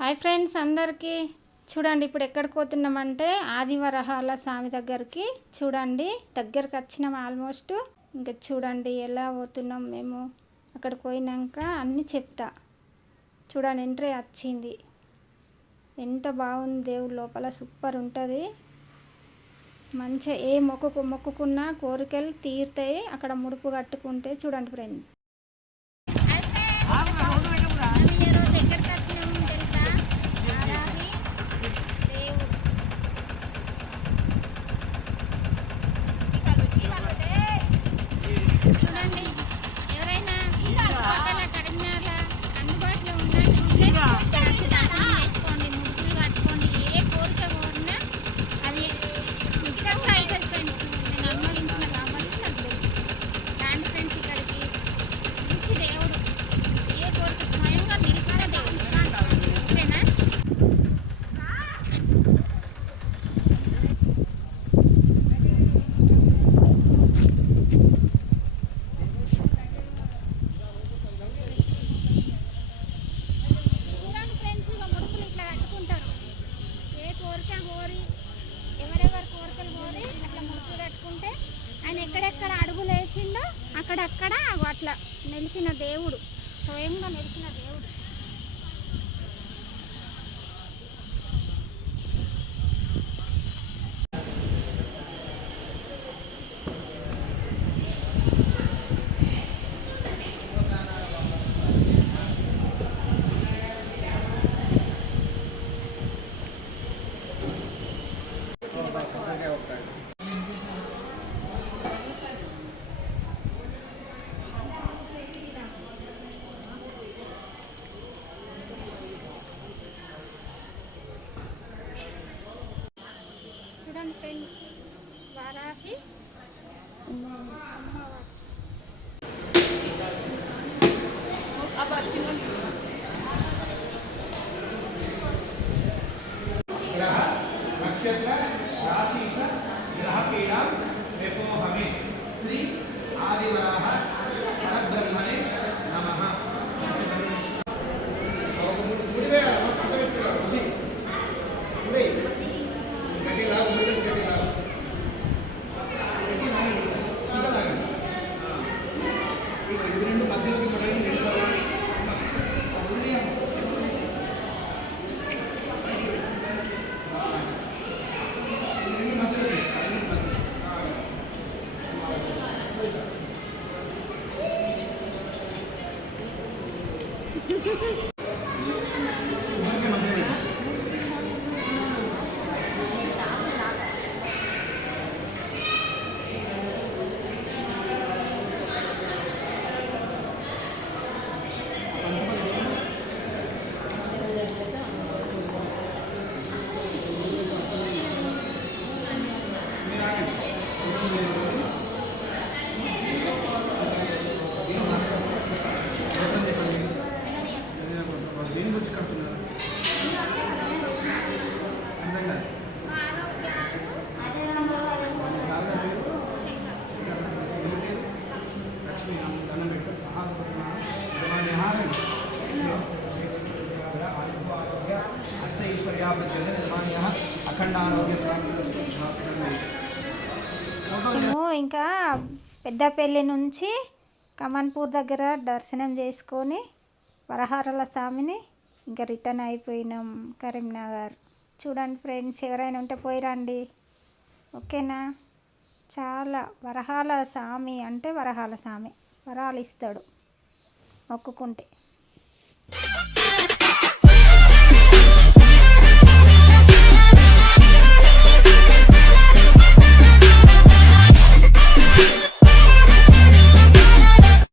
Hi friends అందరికీ చూడండి, ఇప్పుడు ఎక్కడికి పోతున్నామంటే ఆదివరహాల స్వామి దగ్గరికి. చూడండి దగ్గరకు వచ్చినాం ఆల్మోస్ట్. ఇంకా చూడండి ఎలా పోతున్నాం మేము. అక్కడికి పోయినాక అన్నీ చెప్తా. చూడండి ఎంట్రీ వచ్చింది, ఎంత బాగుంది. దేవుడు లోపల సూపర్ ఉంటుంది. మంచిగా ఏ మొక్కుకున్న కోరికలు తీరుతాయి అక్కడ ముడుపు కట్టుకుంటే. చూడండి ఫ్రెండ్, ఆయన ఎక్కడెక్కడ అడుగులు వేసిండో అక్కడక్కడ అట్లా నిలిచిన దేవుడు, స్వయంగా నిలిచిన దేవుడు. వారాహి नक्षत्र राशि ग्रह पीड़ा व्यपोहमे श्री आदिवराह परब्रह्मणे नमः। మేము ఇంకా పెద్దపల్లి నుంచి కమన్పూర్ దగ్గర దర్శనం చేసుకొని వరహాల స్వామిని ఇంకా రిటర్న్ అయిపోయినాం కరీంనగర్. చూడండి ఫ్రెండ్స్, ఎవరైనా ఉంటే పోయిరండి, ఓకేనా. చాలా వరహాల స్వామి అంటే వరహాల స్వామి వరాలు ఇస్తాడు మొక్కుకుంటే.